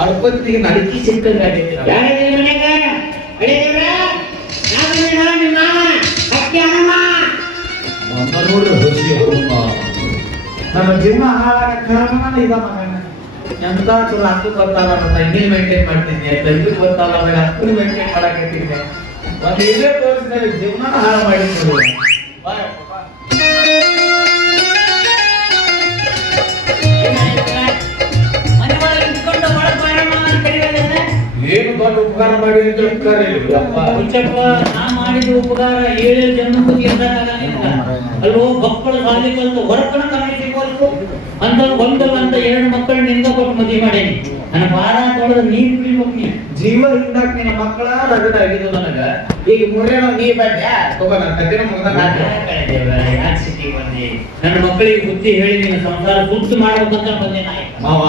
ಅಡ್ಪತ್ತಿಗೆ ನಡಕಿ ಸಿಕ್ಕಂಗಾಗೈತಿ ನೋಡ್ರಿ ಹೊಸಿ ನನ್ನ ಜೀವನ ಹಾಳಾಗ ಕಾರಣ ಇದ ಮಗನ ಎಂತ ಹತ್ತು ಬರ್ತಾರ ತಂಗಿ ಮೇಂಟೈನ್ ಮಾಡ್ತಿದ್ದೆ ತಂಗಿ ಬರ್ತಾರ ಹತ್ತು ಮೇಂಟೈನ್ ಮಾಡಾಕತ್ತಿದ್ದೆ ಒಂದು ಇದೇ ತೋರಿಸಿದ್ರೆ ಜೀವನ ಹಾಳು ಮಾಡಿದ್ರು ಏನು ದೊಡ್ಡ ಉಪಕಾರ ಮಾಡಿ ನಾ ಮಾಡಿದ ಉಪಕಾರ 7 ಜನ್ಮಕ್ಕೆ ಅಲ್ವೋ ಮಕ್ಕಳು ಸಾಲಿ ಕಲ್ತು ಹೊರಕನ ಕಮ್ಮಿ ಸಿಗೋಲ್ತು ಅಂತ ಒಂದಲ್ಲ ಅಂತ 2 ಮಕ್ಕಳು ನಿಂದ ಕೊಟ್ಟು ಮದುವೆ ಮಾಡೇನಿ ನನ್ನ ಪಾದ ತೊಳೆದ ನೀರು ಕುಡಿಬೇಕು ನೀ ಜೀವ ಹಿಂದಾಕ ನಿನ್ನ ಮಕ್ಕಳ ರಗಡ ಆಗಿದ್ದು ನನಗ ಈಗ ಮುರೇನೋ ನೀ ಬಂದ್ಯಾ ತಗೋ ನನ್ನ ಕತ್ತಿನ ಮುಗ್ದ ಯಾಕೆ ಸಿಟಿ ಬಂದಿ ನನ್ನ ಮಕ್ಕಳಿಗೆ ಬುದ್ಧಿ ಹೇಳಿ ನಿನ್ನ ಸಂಸಾರ ಸುತ್ತು ಮಾಡ್ಬೇಕಂತ ಬಂದೆ ನಾ ಮಾವ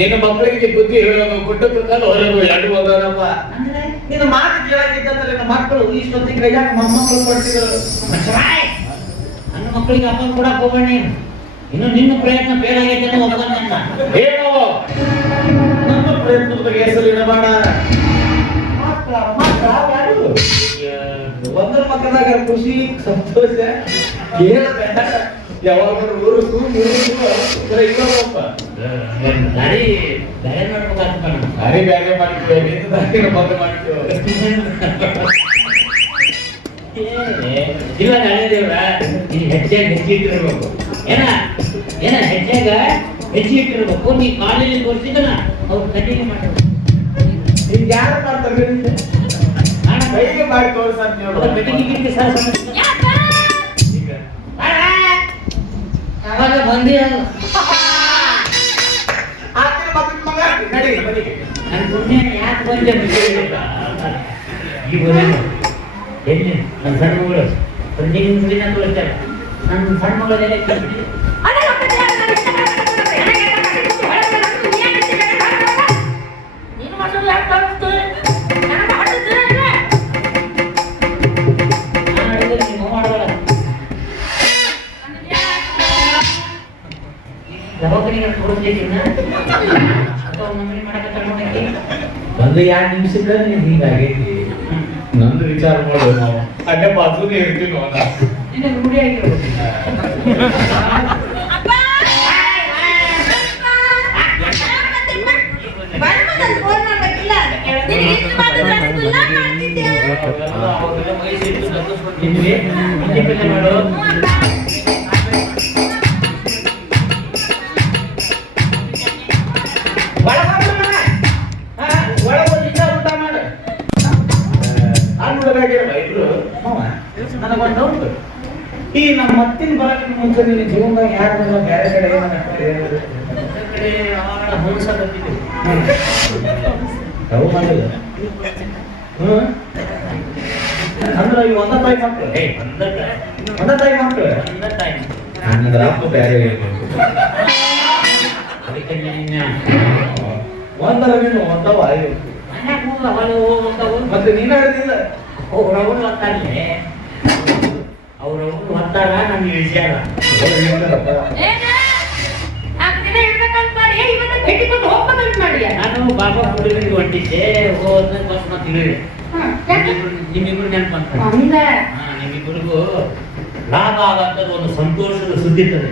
ನಿನ್ನ ಮಕ್ಕಳಿಗೆ ಬುದ್ಧಿ ಹೇಳೋದು ಕುಟುಂಬಕ್ಕಲ್ಲ ಹೊರದು ಎರಡು ಹೋದನಪ್ಪ ನಿನ್ನ ಮಾತು ಕೇಳಕ್ಕಿದ್ದಂದ್ರೆ ನನ್ನ ಮಕ್ಕಳು ಇಷ್ಟೊತ್ತಿಗೆ ಕೈಯಾಗ ಮೊಮ್ಮಕ್ಕಳು ಕೊಡ್ತಿದ್ರು ನನ್ನ ಮಕ್ಕಳಿಗೆ ಅಪ್ಪ ಕೊಡಕ್ ಹೋಗೋಣ ಇನ್ನು ನಿನ್ನ ಪ್ರಯತ್ನ ಫೇಲ್ ಆಗೈತೆ ಅಂತ ಒಪ್ಕೊಂಡ ಏನು ನಮ್ಮ ಪ್ರಯತ್ನದ ಬಗ್ಗೆ ಹೆಸರು ಇಡಬೇಡ ಒಂದರ ಮಕ್ಕಳಾಗ ಖುಷಿ ಸಂತೋಷ ಯಾವಾಗ ಊರು ಇಲ್ಲಪ್ಪ ದಾರಿ ಬೇರೆ ಮಾಡ್ಬೇಕಾಗ್ತಾನ ದಾರಿ ಬೇರೆ ಮಾಡ್ತೀವಿ ನಿಂತ ದಾರಿನ ಬದಲು ಮಾಡ್ತೀವಿ ಇಲ್ಲ ನಾಳೆ ದೇವ್ರ ನೀನು ಹೆಜ್ಜೆಗೆ ಹೆಚ್ಚಿ ಇಟ್ಟಿರ್ಬೇಕು ಏನ ಹೆಜ್ಜೆಗ ಹೆಚ್ಚಿ ಇಟ್ಟಿರ್ಬೇಕು ನೀ ಕಾಲೇಜಲ್ಲಿ ತೋರಿಸಿದನ ಅವ್ರು ಕಟ್ಟಿಗೆ ಮಾಡ್ಬೇಕು ಈಗ ಯಾರು ಮಾಡ್ತಾರೆ ಕೈಗೆ ಮಾಡಿ ತೋರಿಸ ಕಟ್ಟಿಗೆ ಸರ್ ಅವಾಗ ಬಂದಿ ನನ್ನ ಪುಣ್ಯ ಯಾಕೆ ಬಂದೆ ಈ ಬರೀ ಎಲ್ಲಿ ನನ್ನ ಸಣ್ಣ ಮಗಳು ಪ್ರತಿನಿಧಿನ ತೋರಿಸ್ತಾರೆ ನನ್ನ ಸಣ್ಣ ಮಗಳದೆಲ್ಲ ದವಾಖಾನೆಗೆ ತೋರಿಸ್ಲಿಕ್ಕಿನ್ನ ಅಥವಾ ನಮ್ಮನೆ ಮಾಡಕತ್ತ ನೋಡಕ್ಕೆ ಒಂದು 2 ನಿಮಿಷಕ್ಕೆ ಹೀಗಾಗೈತಿ ನಂದು ವಿಚಾರ ಮಾಡೋದು ನಾವು ಅಡ್ಡೆ ಬಾಜುನೇ ಇರ್ತೀವಿ ನಾವು ನಿನ್ನ ರೂಢಿ ಆಗಿರ್ಬೇಕು ಈ ನಮ್ಮ ಮತ್ತಿನ ಬರಕ್ಕೆ ಮುಂಚೆ ನಿನ್ನ ಜೀವನದಾಗ ಯಾರು ಬೇರೆ ಕಡೆ ಅಂದ್ರೆ ಈ ಒಂದ ತಾಯಿ ಮಕ್ಕಳು ಒಂದ ತಾಯಿ ಮಕ್ಕಳು ಹಂಗಂದ್ರೆ ಅಪ್ಪ ಬೇರೆ ಒಂದರ ನೀನು ಒಂದವ ಮತ್ತೆ ನೀನು ಹೇಳಿದಿಲ್ಲ ಅವ್ರವ್ರು ಹೊತ್ತಾರಲೆ ಅವ್ರವ್ರು ಹೊತ್ತಾರ ನಮ್ಗೆ ಇಳಿಸ್ಯಾರ ನಾನು ಬಾಬಾ ಹುಡುಗರಿಗೆ ಹೊಂಟಿದ್ದೆ ಹೋದ ಬಸ್ ಮತ್ತೆ ನಿಮ್ಮಿಬ್ರು ನೆನಪಂತ ನಿಮ್ಮಿಬ್ರಿಗೂ ಲಾಭ ಆಗಂತದ್ದು ಒಂದು ಸಂತೋಷದ ಸುದ್ದಿ ತದೆ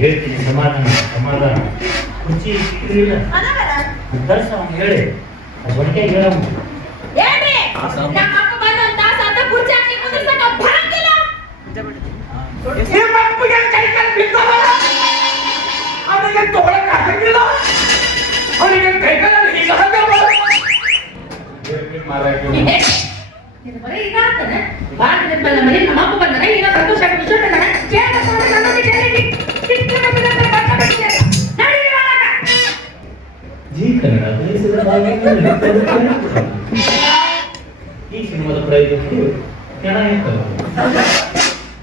ಹೇಳ್ತೀನಿ ಸಮಾಧಾನ ಕುರ್ಚಿ ಸಿಕ್ಕಿರಲಿಲ್ಲ ತರ್ಸ ಅವ್ನು ಹೇಳಿ ಹೊಟ್ಟೆ ಹೇಳ ಜೀ ಕನ್ನಡ ಈ ಸಿನಿಮಾದ ಪ್ರಯೋಜನ ಚೆನ್ನಾಗಿರ್ತದೆ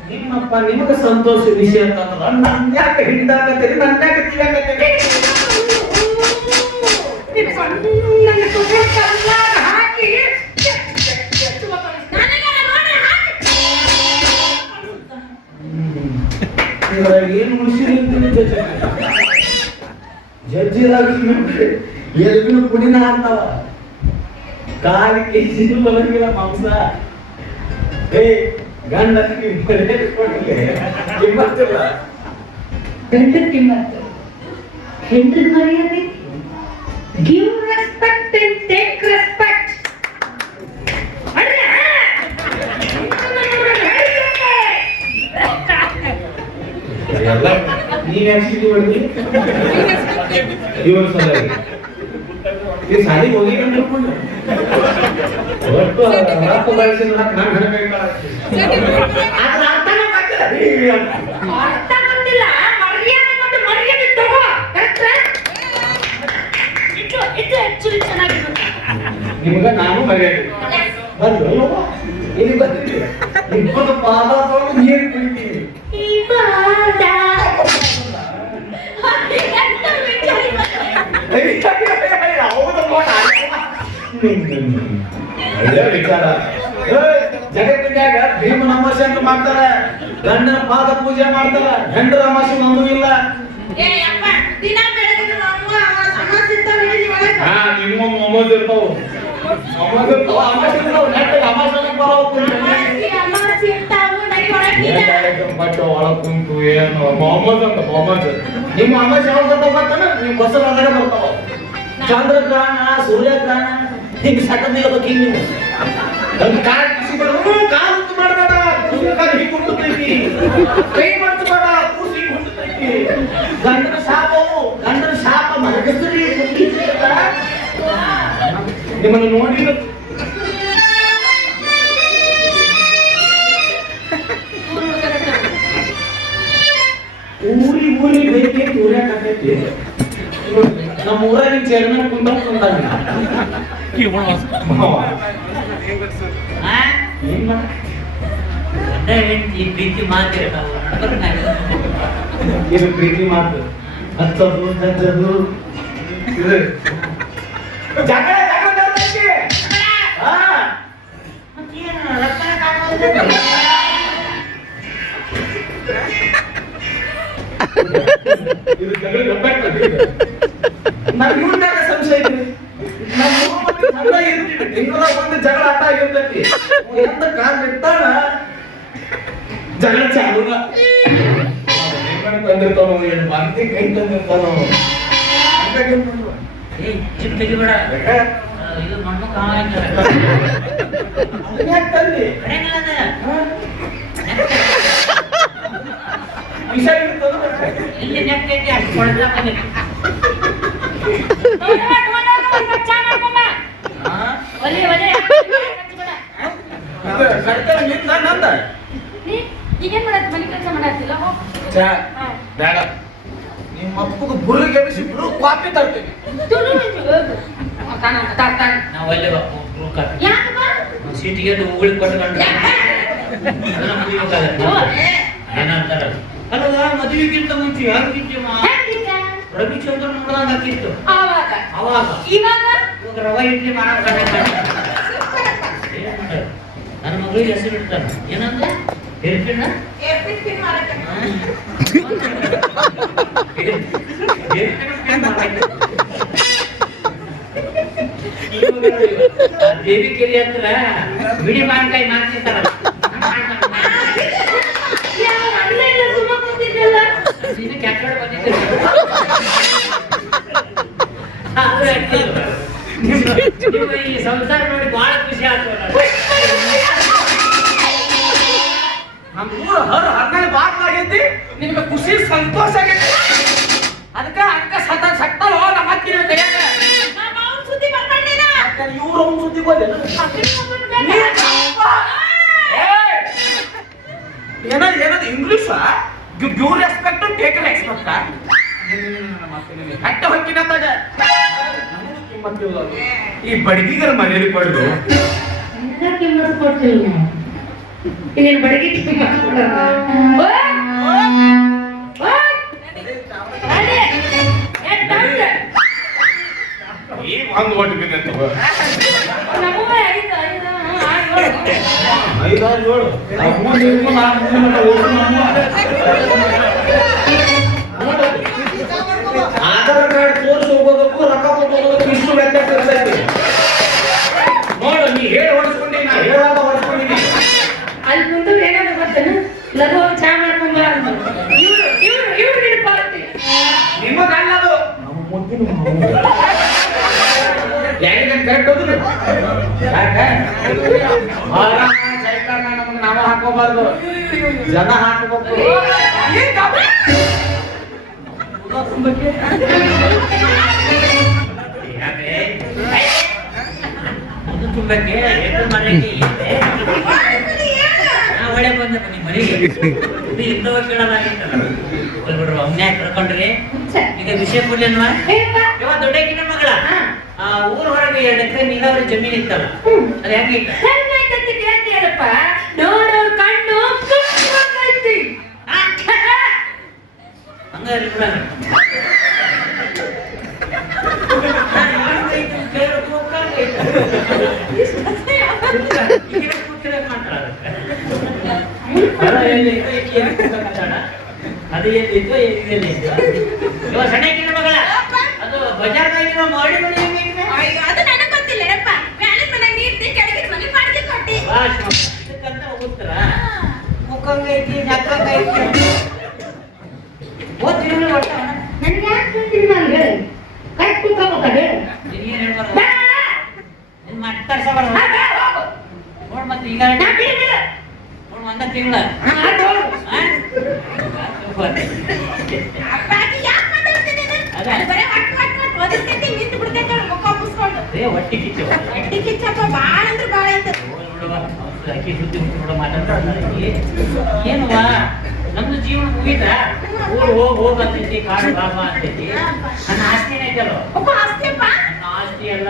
ನಿಮ್ಮಪ್ಪ ನಿಮಗೆ ಸಂತೋಷ ವಿಷಯ ಅಂತಂದ್ರೆ ನನ್ನ ಯಾಕೆ ಹಿಂದಾಗತ್ತೀರಿ ನನ್ನ ಯಾಕೆ ತೀರಾಗತ್ತೀರಿ ಏನು ಉಳಿಸಿರಿ ಜಜ್ಜಿದಾಗ ಎಲ್ಬಿನ ಪುಡಿನ ಹಾಕ್ತಾವ, 1/4 kg ಬರಂಗಿಲ್ಲ ಮಾಂಸ. ಗಂಡನಿಗೆ ಕಿಮ್ಮತ್ತಿಲ್ಲ. ಗಂಡ ಕಿಮ್ಮತ್ತು, ಹೆಂಡ್ರ ಮರ್ಯಾದೆ. Give respect and take respect. ಎಲ್ಲ ನೀವ್ ಆಕ್ಚುಲಿ ಮಾಡಿ ಇವ್ರ ಸಲ ಈ ಸಾಡಿ ಹೋಗಿ ಕಂಡ್ಕೊಂಡು ಒಟ್ಟು ರಾತ್ರಿ ಬಳಸಿದ ನಾನು ಹೇಳಬೇಕಾಗ್ತದೆ. ಅದ್ರ ಅರ್ಥನೇ ಗೊತ್ತಿಲ್ಲ. ಅರ್ಥ ಗೊತ್ತಿಲ್ಲ, ಮರ್ಯಾದೆ ಕೊಟ್ಟು ಮರ್ಯಾದೆ ತಗೋ. ಇದು ಆಕ್ಚುಲಿ ಚೆನ್ನಾಗಿರುತ್ತೆ. ನಿಮ್ಗ ನಾನು ಮರ್ಯಾದೆ ಬಂದು ಇಲ್ಲಿ ಬರ್ತಿದ್ದೀವಿ. ಇಬ್ಬರು ಪಾದ ತೊಗೊಂಡು ನೀರು ಕುಡಿತೀವಿ. ಒಳ್ಳೆ ವಿಚಾರ. ಜಗತ್ತಿನಾಗ ಭೀಮನ ಅಮಾವಾಸ್ಯೆ ಅಂತ ಮಾಡ್ತಾರೆ, ಗಂಡನ ಪಾದ ಪೂಜೆ ಮಾಡ್ತಾರ, ಹೆಂಡರ ಅಮಾವಾಸ್ಯೆ ಒಂದು ಇಲ್ಲ. ನಿಮ್ಮ ಮೊಮ್ಮದ್ ಇರ್ತಾವ, ಒಳಗ್ ಕುಂತು ಏನು ಮೊಹಮ್ಮದ್ ಅಂತ ಮೊಹಮ್ಮದ್. ನಿಮ್ಮ ಅಮಾವಾಸ್ಯೆ ಯಾವ್ದು ಬರ್ತಾನ, ನಿಮ್ ಬಸ್ಸಲ್ಲಿ ಅದಾಗ ಬರ್ತಾವ. ಚಂದ್ರಗ್ರಹಣ, ಸೂರ್ಯಗ್ರಹಣ ಹಿಂಗ್ ಸಟನ್ ಇರ್ಬೇಕು. ಹಿಂಗ್ ಕಾಲ್ ಕಾಲು ಮಾಡಬೇಡ, ಕಾಲು ಹಿಂಗ್ ಹುಟ್ಟುತ್ತೈತಿ, ಕೈ ಮಾಡ್ಬೇಡ, ಕೂಸಿ ಹಿಂಗ್ ಹುಟ್ಟುತ್ತೈತಿ. ಗಂಡನ ಶಾಪವು, ಗಂಡನ ಶಾಪ ಮರಗಸ್ರಿ ನಿಮ್ಮನ್ನು ನೋಡಿ ಊರಿ ಬೇಕೇ ಊರ್ಯಾಕತ್ತೈತಿ. ನಮ್ಮ ಊರಾಗ ಚೇರ್ಮನ್ ಕುಂತಾನ ಈ ಪ್ರೀತಿ ಮಾತಿರ್ತಾವ. ಇದು ಪ್ರೀತಿ ಮಾತು ಹಚ್ಚೋದು ಹಚ್ಚೋದು ಇದು ಜಗಳ ಇದು ಜಗಳ ನನಗೆ ಸಂಶಯ ಇದೆ. ಒಂದು ಜಗಳ ಆಟ ಆಗಿರ್ತೈತಿ, ಎಂತ ಕಾಲ್ ಬಿಟ್ಟಾನ ಜಗಳ ಚಾಲೂನ ತಂದಿರ್ತಾನೋ ಏನು ಬಾಂತಿ ಕೈ ತಂದಿರ್ತಾನೋ. ತೆಗಿಬೇಡ, ಇದು ಮಣ್ಣು ತಂದಿ ವಿಷ ಇರ್ತದ ಇಲ್ಲಿ ನೆಕ್ಕೈತಿ ಅಷ್ಟು ಕೊಡ್ಲಾಕ ಈಗೇನ್ ಮಾಡತ್ ಮನೆ ಕೆಲಸ ಮಾಡತ್ತಿಲ್ಲ. ಬೇಡ, ನಿಮ್ಮ ಅಪ್ಪಗೆ ಬುರ್ರಿಗೆ ಎಬ್ಬಿಸಿ ಬಿಡು, ಕಾಪಿ ತರ್ತೀನಿ. ನಾವು ಅಲ್ಲೇ ಸೀಟಿಗೆ ಉಗುಳಿ ಕೊಟ್ಕೊಂಡು ಏನಂತಾರ ಅಲ್ಲ, ಮದುವೆಗಿಂತ ಮುಂಚೆ ಯಾರಿಗಿದ್ದೀವ ರವಿಚಂದ್ರ ನೋಡ್ದಂಗ ಹಾಕಿತ್ತು ಅವಾಗ. ಇವಾಗ ರವ ಇಡ್ಲಿ ಮಾಡೋ ನನ್ನ ಮಗಳಿಗೆ ಹೆಸರು ಇಡ್ತಾನ ಏನಂದ್ರೆ ಹೇರ್ಪಿಣ್ಣ ದೇವಿ ಕೆರೆ ಹತ್ರ ಬಿಡಿ ಮಾವಿನಕಾಯಿ ಮಾಡ್ತಿರ್ತಾರಲ್ಲ, ಈ ಸಂಸಾರ ನೋಡಿ ಬಹಳ ಖುಷಿ ಆಗ್ತದೆ. ನಮ್ಮ ಊರು ಹನ್ನೆರಡು ಬಾಗ್ಲಾಗೈತಿ, ನಿಮ್ಗೆ ಖುಷಿ ಸಂತೋಷ ಆಗೈತಿ. ಅದಕ್ಕೆ ಸಟ್ಟಲ್ಲ ನಮ್ಮ ಹತ್ತಿರ ಕೈಯಾಗ ಇವ್ರ ಸುದ್ದಿ ಬಂದಿಲ್ಲ. ಏನದು English give respect take respect ಅಟ್ಟ ಹೊಕ್ಕಿನ ಈ ಬಡಗಿಗರ ಮರ್ಯಾದೆ ಕೊಡ್ರು. ಕಿಮ್ಮತ್ ಕೊಡ್ತಿಲ್ಲ, ಇನ್ನೇನು ಬಡಗಿ ಕಿಮ್ಮತ್ ಒಂದು ಒಟ್ಟು ಬಿದ್ದಂತ 5 6 7 ಆಧಾರ್ ಕಾರ್ಡ್ ತೋರಿಸಿ ಹೋಗೋದಕ್ಕೂ ರೊಕ್ಕ ಕೊಟ್ಟು ಹೋಗೋದಕ್ಕೂ ಇಷ್ಟು ವ್ಯತ್ಯಾಸ ಇರ್ತೈತಿ. ನೋಡು, ನೀ ಹೇಳಿ ಹೊಡ್ಸ್ಕೊಂಡಿ, ನಾ ಹೇಳಾಗ ಹೊಡ್ಸ್ಕೊಂಡಿನಿ. ಅಲ್ಲಿ ಮುಂದೆ ಏನಾದ್ರು ಗೊತ್ತೇನು ಲಘು ಚಾ ಮಾಡ್ಕೊಂಡ್ ಬಾ ಅಂತ ಇವ್ರು ಹಿಡ್ಪಾರ್ತಿ ನಿಮಗಲ್ಲದು ಯಾರಿಗಂತ ಕರೆಕ್ಟ್ ಹೋದ್ರು ಯಾಕೆ ನಮಗೆ ನಾವ ಹಾಕೋಬಾರ್ದು, ಜನ ಹಾಕಬೇಕು. ತುಂಬಕ್ಕೆ ಒಳ್ಳೆ ಬಂದ ಬನ್ನಿ ಮನೆಗೆ ಇಂಥವ ಕೇಳೋದಾಗಿತ್ತಲ್ಲ ಬಿಡ್ರು ಅವನ್ನೇ ಕರ್ಕೊಂಡ್ರಿ. ಈಗ ವಿಷಯ ಕೊಡ್ಲೇನ್ವಾ ಇವಾಗ ದೊಡ್ಡಕಿನ ಮಗಳ ಊರ್ ಹೊರಗೆ 2 ಎಕರೆ ನೀರಾವರಿ ಜಮೀನ್ ಇತ್ತಲ್ಲ ಅದು ಹೆಂಗೆ ಹೇಳಪ್ಪ ನೋಡು ಕಣ್ಣು ಐತಿ ಹಂಗಾರಿ ಕೂಡ ಅದು ಎಲ್ಲಿತ್ತು ಇವಾಗ ಸಣ್ಣಕಿನ ಮಗಳ ಅದು ಬಜಾರ್ನಾಗಿರೋ ಮಾಡಿ ಮನೆ ಅದು ನನಗೆ ಗೊತ್ತಿಲ್ಲಪ್ಪ ಮ್ಯಾಲಿನ ಮನೆಗೆ ನೀರ್ತಿ ಕೆಳಗಿನ ಮನೆ ಬಾಡಿಗೆ ಕೊಟ್ಟಿ ಇದಕ್ಕಂತ ಹೋಗ್ತಾರ ಮುಖಂಗೈತಿ ನಕ್ಕಂಗೈತಿ ಓದ್ತಿರೋ ಒಟ್ಟ ನನಗೆ ಯಾಕೆ ಹೇಳ್ತೀನಿ ನಾನು ಹೇಳಿ ಕರೆಕ್ಟ್ ಕೂತ್ಕೋಬೇಕು ಹೇಳು ಏನ್ ಹೇಳ್ಬಾರ್ದು ನಿನ್ ಮಾತಾಡ್ಸಬಾರ ನೋಡ್ ಮತ್ತೆ ಈಗ ನೋಡ್ ಒಂದ ತಿಂಗಳ ಹೊಟ್ಟಿ ಕಿಚ್ಚು ಹೊಟ್ಟಿ ಕಿಚ್ಚಪ್ಪ ಬಾಳ ಅಂದ್ರೆ ಬಾಳ ಐತೆ ಅಕ್ಕಿ ಸುದ್ದಿ ನೋಡೋ ಮಾತಾಡ್ತಾರೆ ಏನುವ ನಮ್ದು ಜೀವನ ಮುಗಿತ ಊರು ಹೋಗಂತೈತಿ ಕಾಡು ಬಾಬ ಅಂತೈತಿ ನನ್ನ ಆಸ್ತಿ ಏನೈತಲ್ಲ ಒಬ್ಬ ಆಸ್ತಿಯಪ್ಪ ನನ್ನ ಆಸ್ತಿ ಎಲ್ಲ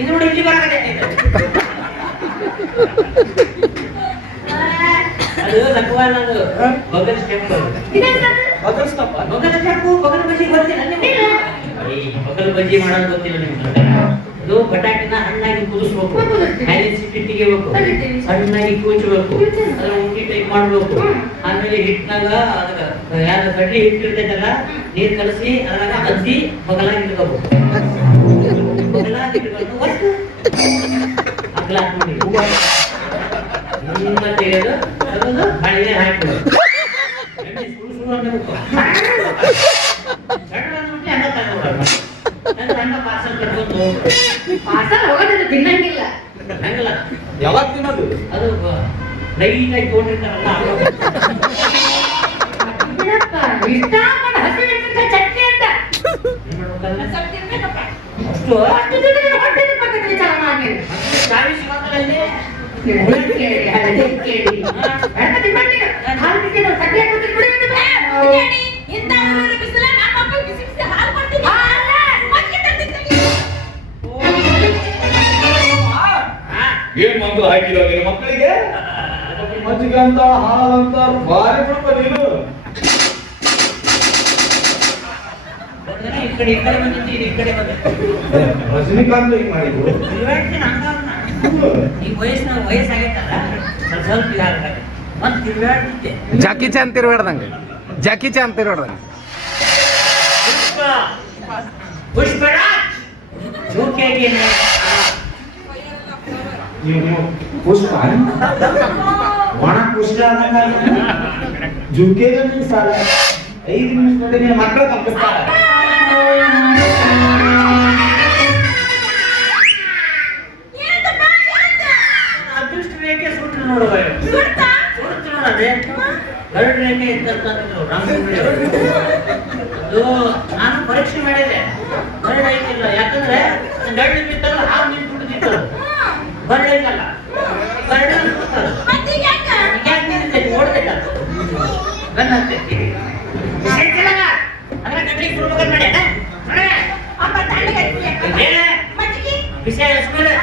ಇದು ನೋಡಿ ಇಲ್ಲಿ ಬರಕತ್ತೈತಿ ಅದು ಲಕ್ವಾಲ್ ಅದು ಬಗಲ್ ಸ್ಟೆಪ್ ಬಗಲ್ ಸ್ಟೆಪ್ ಬಗಲ್ ಬಜ್ಜಿ ಗೊತ್ತಿಲ್ಲ ನಿಮಗೆ ಬಗಲ್ ಬಜ್ಜಿ ಮಾಡೋದು ಗೊತ್ತಿಲ್ಲ ನಿಮ್ಗೆ ಅದು ಬಟಾಟಿನ ಹಣ್ಣಾಗಿ ಕುದಿಸ್ಬೇಕು ಮ್ಯಾಲಿನ ಸಿಪ್ಪೆ ತೆಗಿಬೇಕು ಸಣ್ಣಾಗಿ ಕೂಚಬೇಕು ಅದನ್ನ ಉಂಡಿ ಟೈಪ್ ಮಾಡ್ಬೇಕು ಆಮೇಲೆ ಹಿಟ್ಟಿನಾಗ ಅದಕ್ಕೆ ಯಾವ್ದು ಕಡ್ಲಿ ಹಿಟ್ಟು ಇರ್ತೈತಲ್ಲ ನೀರ್ ಕಲಸಿ ಅದ್ರಾಗ ಅದ್ದಿ ಬಗಲಾಗಿ ಇಟ್ಕೋಬೇಕು ಬಗಲಾಗಿ ಇಟ್ಕೊಂಡು ಒಟ್ಟು ಅಗಲ ಹಾಕ್ಬಿಡಿ ಹಿಂಗ ತೆಗೆದು ಅದನ್ನು ಹಳ್ಳಿಗೆ ಹಾಕ್ಬಿಡು ಎಣ್ಣೆ ಸುಳು ಸುಳು ಅನ್ನಬೇಕು ಸಣ್ಣ ಅಂದ್ಬಿಟ್ಟು ಅನ್ನ ತಗೊಂಡು ಅನ್ನ ಪಾರ್ಸಲ್ ಕಟ್ಕೊಂಡು ಪಾರ್ಸಲ್ ಹೋಗೋದಿಲ್ಲ ತಿನ್ನಂಗಿಲ್ಲ ಹಂಗಲ್ಲ ಯಾವಾಗ ತಿನ್ನೋದು ಅದು ಲೈಟ್ ಆಗಿ ತಗೊಂಡಿರ್ತಾರಲ್ಲ ಇಷ್ಟಪಟ್ಟು ಹಸಿ ಮೆಣಸಿನಕಾಯಿ ಚಟ್ನಿ ಅಂತ ಸ್ವಲ್ಪ ತಿನ್ಬೇಕಪ್ಪ ಅಷ್ಟು ತಿಂದ್ರೆ ಹೊಟ್ಟೆ ಪಕ್ಕದ ವಿಚಾರ ಮಾಡಿ ಚಾವಿಸ್ ಮಾತಲ್ಲಿ ಕೇಳಿ ಹಳದಿ ಕೇಳಿ ಬೆಳಕ ತಿನ್ಬಂಡಿ ಹಾಲು ಬಿಸಿಲು ಸಕ್ಕರೆ ಹಾಕಿ ಬಿಡಿ ಇಂತ ಊರಿನ ಬಿಸಿಲ ನಮ್ಮ ಅಪ್ಪ ಬಿಸಿ ಬಿಸಿ ಹಾಲು ಕೊಡ್ತೀನಿ ಏನ್ ಮಂದು ಹಾಕಿಲ್ಲ ನಿನ್ನ ಮಕ್ಕಳಿಗೆ ಮಜ್ಜಿಗೆ ಅಂತ ಹಾಲಂತ ಭಾರಿ ಬಿಡಪ್ಪ ನೀನು. ಈ ಕಡೆ ಬಂದಿದ್ದು ಈ ಕಡೆ ಬಂದಿದ್ದು ರಜನಿಕಾಂತ್ ಹಿಂಗ್ ಮಾಡಿದ್ರು. ಈ ವಯಸ್ಸಾಗೈತಲ್ಲ ಸ್ವಲ್ಪ ಇದಾಗತ್ತೆ ಮತ್ತೆ ತಿರುಗಾಡ್ತಿದ್ದೆ ಜಾಕಿ ಚಾನ್ ತಿರುಗಾಡ್ದಂಗೆ ಜಾಕಿ ಚಾನ್ ತಿರುಗಾಡ್ದಂಗೆ ಪುಷ್ಪರಾಜ್ ಜೋಕಿಯಾಗಿ ನೀವು ಪುಷ್ಪ ಒಣ ಪುಷ್ಪ ಜುಗ್ಗೆದ ಸಾಲ 5 ನಿಮಿಷ ನೋಡಿ ನಿನ್ನ ಮಕ್ಕಳು ತಪ್ಪಿಸ್ತಾರೆ. ಅದೃಷ್ಟ ರೇಖೆ ಸುಟ್ಟು ನೋಡುವ ಸುಟ್ಟು ನೋಡದೆ ಎರಡು ರೇಖೆ ಇದ್ದಂತಂದ್ರು ರಂಗೋಲಿ ಅದು ನಾನು ಪರೀಕ್ಷೆ ಮಾಡಿದೆ ಬರಡೈತಿಲ್ಲ. ಯಾಕಂದ್ರೆ ಗಡ್ಡೆ ಬಿತ್ತಲ್ಲ ಹಾವು ನಿಂತು ಬಿಡ್ತಿತ್ತು. ಬರಡೈತಲ್ಲ ಬರಡ ಮತ್ತೀಗ ಯಾಕ? ಯಾಕೆ ನಿಂತೈತಿ ಓಡ್ತೈತ ಗನ್ನಂತೈತಿ ಅದ್ರ ಕಟ್ಲಿಕ್ಕೆ ಶುರು ಮಾಡಿ ಅಪ್ಪ ತಣ್ಣಗೆ ಏನ ಮಜ್ಜಿಗೆ ವಿಷಯ ಸುಮ್ಮನೆ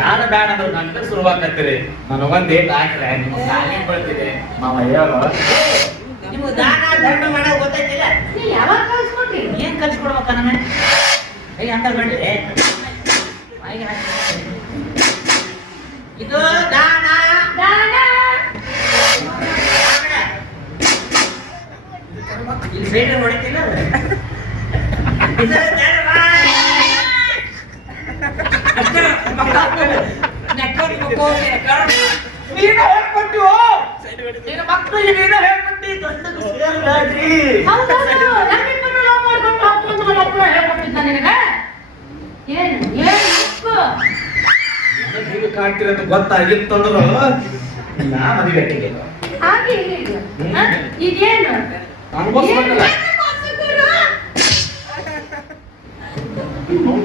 ಯಾರ ಬ್ಯಾಡ ಅಂದ್ರೆ ನನಗೆ ಶುರುವಾಕತ್ತೀರಿ. ನನಗೊಂದು ಏಟ್ ಹಾಕ್ರೆ ನಿಮ್ಮ ಕಾಲಿಗೆ ಬೀಳ್ತಿದೆ ಮಾವ ಹೇಳು. ನಿಮ್ಗೆ ದಾನ ಧರ್ಮ ಮಾಡೋದು ಗೊತ್ತೈತಿಲ್ಲ. ನೀ ಯಾವಾಗ ಕಳ್ಸ್ಕೊಟ್ರಿ? ಏನ್ ಕಲ್ಸ್ಕೊಡ್ಬೇಕ ನನ್ನ ಕೈ ಅಂತ ಮಾಡಿದ್ರೆ ಇದು ದಾನ ದಾನ ಇಲ್ಲಿ ಸೈಡ್ ಹೊಡಿತಿಲ್ಲ ಇದು ಧರ್ಮ. ಅಷ್ಟೇ ನೀನು ಹೇಳ್ಕೊಟ್ಟು ನಿನ್ನ ಮಕ್ಕಳಿಗೆ ನೀನು ಹೇಳ್ಕೊಟ್ಟು ದೊಡ್ಡ ಸೇರ್ಬೇಡ್ರಿ. ಹೌದೌದು ನಮ್ಮಿಬ್ಬರು ಲವ್ ಮಾಡ್ಕೊಂಡು ಹೋಗ್ಕೊಂಡು ಮಕ್ಕಳು ಹೇಳ್ಕೊಟ್ಟಿದ್ದ ನಿನಗ ಏನು ಏನು ಉಪ್ಪು ನೀವು ಕಾಡ್ತಿರೋದು ಗೊತ್ತಾಗಿತ್ತಂದ್ರು ನಾ ಮದುವೆ ಹಾಕಿದ್ದೆ. ಹಾಗೆ ಈಗ ಇದೇನು ಅನ್ಭವಿಸ್ಬೇಕಲ್ಲ.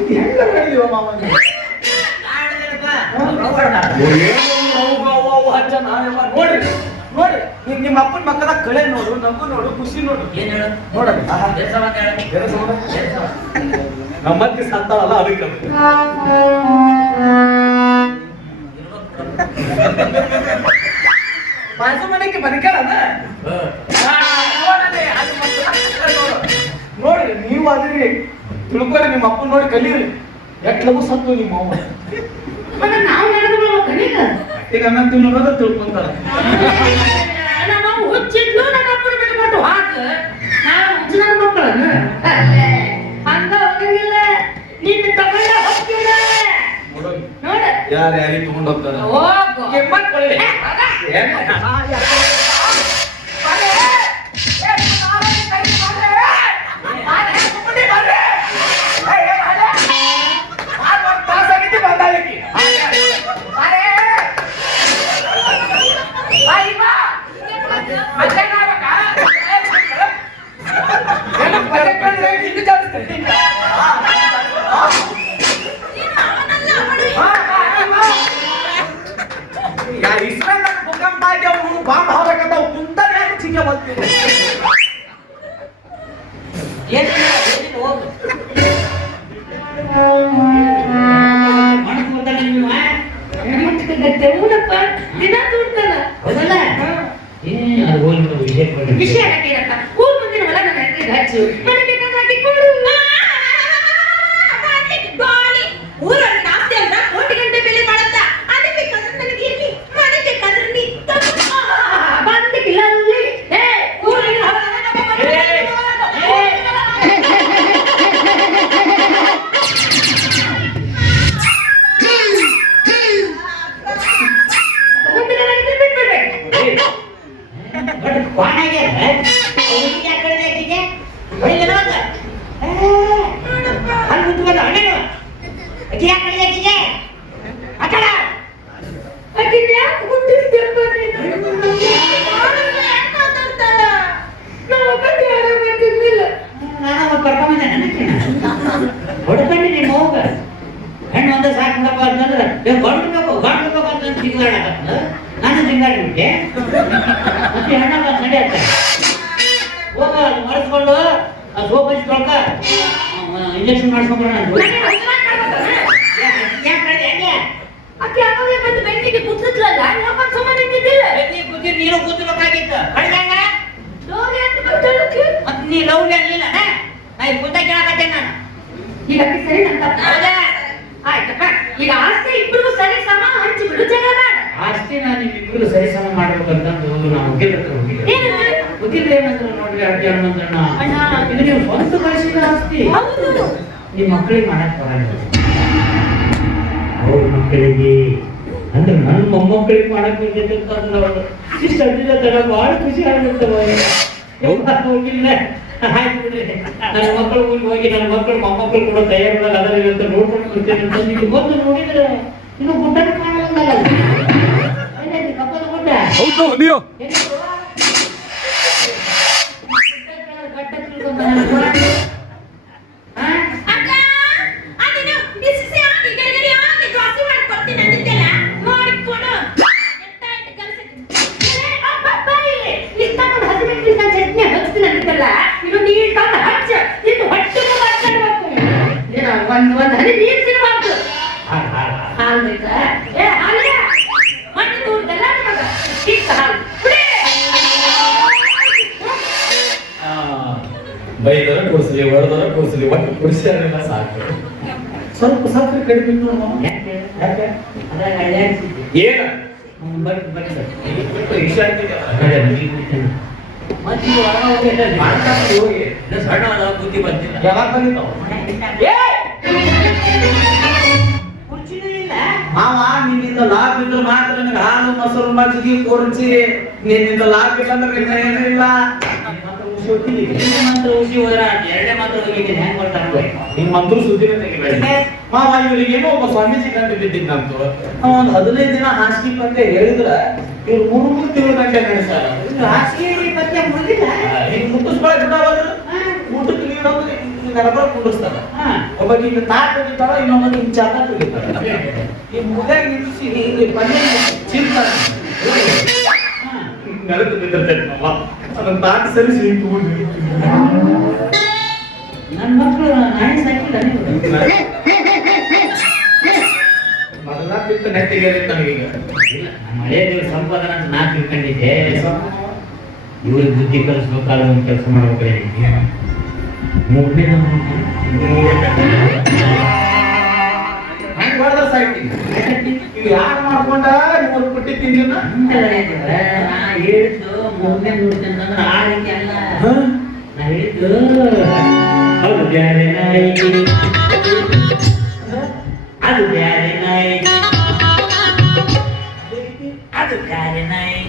ಹೆಂಗ ಹೇಳಿವ ಮಾವನಿಗೆ? ನೋಡ್ರಿ ನೋಡ್ರಿ ನಿಮ್ಮ ಅಪ್ಪನ ಮಕ್ಕಳ ಕಳೆ ನೋಡು, ನಗು ನೋಡು, ಖುಷಿ ನೋಡು. ಏನ್ ಹೇಳು ನೋಡಲಿ ನಮ್ಮತ್ತಿ ಸತ್ತಾಳಲ್ಲ ಅದಕ್ಕೆ ಬಾಜು ಮನೆಗೆ ಬದುಕಲ್ಲ. ನೋಡ್ರಿ ನೀವು ಅದ್ರಿ ತಿಳ್ಕೊರಿ, ನಿಮ್ಮ ಅಪ್ಪನ ನೋಡಿ ಕಲೀರಿ. ಎಷ್ಟು ಲಗು ಸತ್ತು ನಿಮ್ಮ ಅವ್ವ. ಮತ್ತೆ ನಾವು ನಡೆದು ಕಣೀಗ ಈಗ ನನ್ನ ನೋಡೋದು ತಿಳ್ಕೊಂತಾರೆ. ನಾವು ಹುಚ್ಚಿದ್ಲು ನನ್ನ ಅಪ್ಪನ ಬಿಟ್ಕೊಟ್ಟು ಹಾಕ ನಾವು ಹುಚ್ಚಿನ ಮಕ್ಕಳನ್ನು ಹಂಗ ಹೋಗಂಗಿಲ್ಲ. ನಿನ್ನ ತಗೊಂಡ ಹೋಗ್ತೀರ ನೋಡೋದು ನೋಡ ಯಾರು ಯಾರಿಗೆ ತಗೊಂಡು ಹೋಗ್ತಾರೆ. ಹೋಗು ಕೆಮ್ಮಕ್ಕೊಳ್ಳಿ. ಏನ್? ತೆವನಪ್ಪ ದಿನ ತೂಡ್ತಾನ ಹೌದಲ್ಲ ಅದು ಹೋಗ್ಬಿಟ್ಟು ವಿಷಯ ಕೊಡಿ. ವಿಷಯ ಏನಪ್ಪ ಊರ್ ಮುಂದಿನ ಹೊಲ ನನ್ನ ಹೆಸರಿಗೆ ಹಚ್ಚು ನನಗೆ ಹಾಕಿ ಕೊಡು. ಊರಲ್ಲಿ ಆಸ್ತಿ ಅಂತ ಕೋಟಿ ಗಂಟೆ ಬೆಲೆ ಮಾಡತ್ತ ಅದಕ್ಕೆ ಕದ್ರ ನನಗೆ ಇರ್ಲಿ ಮನೆಗೆ ಕದ್ರ ನೀ ಬಂದಿಲ್ಲ ಅಲ್ಲಿ ಊರಿನ ಹೊಲ ಹೊಡ್ಕೊಂಡು ನೀನು ಹೋಗ ಹೆಣ್ಣು ಒಂದೇ ಸಾಕಪ್ಪ ಅಂತಂದ್ರೆ ಗಂಡು ಬೇಕು ಅಂತ ತಿಂಗಾಡಕತ್ತ ನಾನು ತಿಂಗಾಡ್ಬಿಟ್ಟೆ ಮತ್ತೆ ಹೆಣ್ಣ ನಡೆಯತ್ತ ಹೋಗ ಮಾಡಿಸ್ಕೊಂಡು ಆ ಸೋಪ್ ಹಚ್ಚಿ ತೊಳ್ಕ ಇಂಜೆಕ್ಷನ್ ಮಾಡಿಸ್ಕೊಂಡ್ರೆ ಅಕ್ಕೆ ಆವಾಗ ಬಂದು ಬೆನ್ನಿಗೆ ಕುತ್ತಿದ್ಲಲ್ಲ ಯಾವಾಗ ಸುಮ್ಮನೆ ನಿಂತಿದ್ದಿಲ್ಲ ನೀನು ಕೂತ್ಬೇಕಾಗಿತ್ತು ಕಳ್ದಂಗ ಲೋಗೆ ಅಂತ ಬರ್ತಾಳಕ್ಕೆ ಮತ್ತೆ ನೀ ಲವ್ ಅಲ್ಲಿಲ್ಲ ನಾ ಇಲ್ಲಿ ಕೂತ ಕೇಳಕತ್ತೆ ನಾನು ಈಗ ಅಕ್ಕೆ ಸರಿ ನನ್ನ ತಪ್ಪ ಆಯ್ತಪ್ಪ ಈಗ ಆಸ್ತಿ ಇಬ್ಬರಿಗೂ ಸರಿ ಸಮ ಹಂಚಿ ಬಿಡು ಜನ ಆಸ್ತಿ ನಾನು ನಿಮ್ಮಿಬ್ಬರು ಸರಿ ಸಮ ಮಾಡ್ಬೇಕಂತ ನಾವು ವಕೀಲ ಹತ್ರ ಹೋಗಿದ್ದೆ ವಕೀಲ ಏನಂದ್ರೆ ನೋಡ್ರಿ ಅಣ್ಣ ಇದು ನೀವು ಸ್ವಂತ ಗಳಿಸಿದ ಆಸ್ತಿ ಹೌದು ನಿಮ್ಮ ಮಕ್ಕಳಿಗೆ ಮಾಡಕ್ ಬರಲ್ಲ ಅವ್ರ ಮಕ್ಕಳಿಗೆ ಅಂದ್ರೆ ನನ್ನ ಮೊಮ್ಮಕ್ಕಳಿಗೆ ಮಾಡಕ್ ಬೇಕಂತ ಅವರು ಇಷ್ಟು ಅಡ್ಡಿದ ತರ ಬಹಳ ಖುಷಿ ಆಗಿರ್ತವ ಹೋಗಿಲ್ಲ ಆಯ್ತು ಬಿಡ್ರಿ ನನ್ನ ಮಕ್ಕಳು ಊರಿಗೆ ಹೋಗಿ ನನ್ನ ಮಕ್ಕಳು ಮೊಮ್ಮಕ್ಕಳು ಕೂಡ ತಯಾರಾದಾಗ ಅದರ ಅಂತ ನೋಡ್ಕೊಂಡು ಬಿಡ್ತೇನೆ ಅಂತ ನೀವು ಬಂದು ನೋಡಿದ್ರೆ ಇನ್ನು ಗುಡ್ಡ ಕಾಣಲ್ಲ ಏನೈತಿ ಕಪ್ಪದ ಗುಡ್ಡ ಹೌದು ನೀವು ಗಟ್ಟ ತಿಳ್ಕೊಂತಾನೆ. ಅಕ್ಕ ಅದೇನು ಬಿಸಿ ಆಗಿ ಗರಿಗರಿ ಆಗಿ ದೋಸೆ ಮಾಡ್ಕೊಡ್ತೀನಿ ಅಂದಿದ್ದೆಲ್ಲ ಮಾಡಿಕೊಡು ಎಂತಾಯ್ತು ಕೆಲಸ ಅಬ್ಬಬ್ಬ ಇಲ್ಲಿ ಇಷ್ಟಕೊಂಡು ಹಸಿಮೆಣಸಿನ ಚಟ್ನಿ ಹಚ್ತೀನಿ ಅಂದಿದ್ದೆಲ್ಲ ಇದು ನೀರು ತಂದು ಹಚ್ಚ ಇದು ಹೊಟ್ಟೆ ಮಾಡ್ಕೊಳ್ಬೇಕು ಏನೋ ಒಂದು ಹನಿ ನೀರು ಸಿಗಬಾರ್ದು ಹಾಲು ಬೇಕಾ ಏ ಹಾಲಿಲ್ಲ ಮಣ್ಣು ತೂರ್ದೆಲ್ಲ ನಿಮಗ ಚಿಕ್ಕ ಹಾಲು ಕುಡಿ. ಬೈದರ ಕುಡಿಸ್ಲಿ ಹೊಡೆದರ ಕುಡಿಸ್ಲಿ ಒಟ್ಟು ಕುಡಿಸಿರಲಿಲ್ಲ ಸಾಕು. ಸ್ವಲ್ಪ ಸಕ್ಕರೆ ಕಡಿಮೆ ನೋಡು. ಯಾಕೆ ಯಾಕೆ ಅದಾಗ ಅಳ್ಳಾಡ್ಸಿದ್ದೆ. ಏನು ಬಟ್ ಇಷ್ಟ ಆಗ್ತಿದೆ ಮತ್ತೆ ಇದು ಹೊರಗೆ ಹೋಗಿ ಮಾಡ್ಕೊಂಡು ಹೋಗಿ ಸಣ್ಣ ಬುದ್ಧಿ ಬರ್ತಿಲ್ಲ. ಯಾವಾಗ ಬಂದಿದ್ದಾವ ಕುರ್ಚಿನೂ ಇಲ್ಲ. ಮಾವ ನಿನ್ನಿಂದ ಲಾಭ ಇದ್ರೆ ಮಾತ್ರ ನನಗೆ ಹಾಲು ಮೊಸರು ಮಜ್ಜಿಗೆ ಕೊರ್ಚಿ ನಿನ್ನಿಂದ ಲಾಭ ಇಲ್ಲ ಅಂದ್ರೆ ನಿನ್ನ ಏನೂ ಇಲ್ಲ. ಇದು ಮಾತ್ರ ಉಸಿ ಹೋದ್ರ ಎರಡೇ ಮಾತ್ರ ಹೋಗಿದ್ದೀನಿ ಹೆಂಗ್ ಮಾಡ್ತಾರೆ ನಿಮ್ಮ ಮಂತ್ರು ಸುದ್ದಿನ ತೆಗಿಬೇಡಿ ಮಾವ ಇವ್ರಿಗೆ ಏನೋ ಒಬ್ಬ ಸ್ವಾಮೀಜಿ ಕಂಡು ಬಿದ್ದಿದ್ದಂತು ಒಂದು 15 ದಿನ ಹಾಸಿಗೆ ಪತ್ತೆ ಹೇಳಿದ್ರ ಇವ್ರು 3 ತಿಂಗಳ ಗಂಟೆ ನಡೆಸ್ತಾರ. ಹಾಸಿಗೆ ಪತ್ತೆ ಮುಗಿದಿಲ್ಲ. ಈಗ ಮುಟ್ಟಿಸ್ಕೊಳಕ್ ಬಿಡವಲ್ರು ಊಟಕ್ಕೆ ನೀಡೋದು ನೆನಪರ ಕುಂಡಿಸ್ತಾರ. ಒಬ್ಬ ಹಿಂಗ ತಾಟ್ ತೆಗಿತಾಳ ಇನ್ನೊಬ್ಬ ಹಿಂಗ ಚಾತ ತೆಗಿತಾರ. ಈ ಮುದಾಗ ನಿಲ್ಲಿಸಿ ಹಿಂಗೆ ಪಲ್ಯ ಚಿಂತಾರ ನೆಲಕ್ಕೆ ಬಿದ್ದಿರ್ತೈತೆ ಮಾವ ಅದನ್ನ ತಾಟ್ ಸರಿಸಿ ತಗೊಂಡು ನನ್ನ ಮಕ್ಕಳು ನಾಯಿ ಸಾಕಿಲ್ಲ ನೀವು. ಮೊದಲ ಬಿಟ್ಟು ನೆಟ್ಟಿಗೆ ನನಗೀಗ ಇಲ್ಲ ನಮ್ಮ ಹಳೆ ದೇವ್ರ ಸಂಪಾದನ ಅಂತ ನಾ ತಿಳ್ಕೊಂಡಿದ್ದೆ. ಇವ್ರಿಗೆ ಬುದ್ಧಿ ಕಲಿಸ್ಬೇಕಾದ್ರೆ ಒಂದು ಕೆಲಸ ಮಾಡ್ಬೇಕು. ಮೂರನೇ ಹೆಂಗ್ ಮಾಡಿದ್ರೆ ಸಾಯ್ತಿ ಈಗ ಯಾರು ಮಾಡ್ಕೊಂಡ 3 ಪುಟ್ಟಿ ತಿಂದಿನ ನಾ ಹೇಳಿದ್ದು ಮೂರನೇ ನೋಡ್ತೇನೆ ಅಂದ್ರೆ ಆ ರೀತಿ ಅಲ್ಲ. ನಾ ಹೇಳಿದ್ದು ಅದು ಬ್ಯಾರೆ ನಾಯಿ ಅದು ಬ್ಯಾರೆ ನಾಯಿ ಅದು ಬ್ಯಾರೆ ನಾಯಿ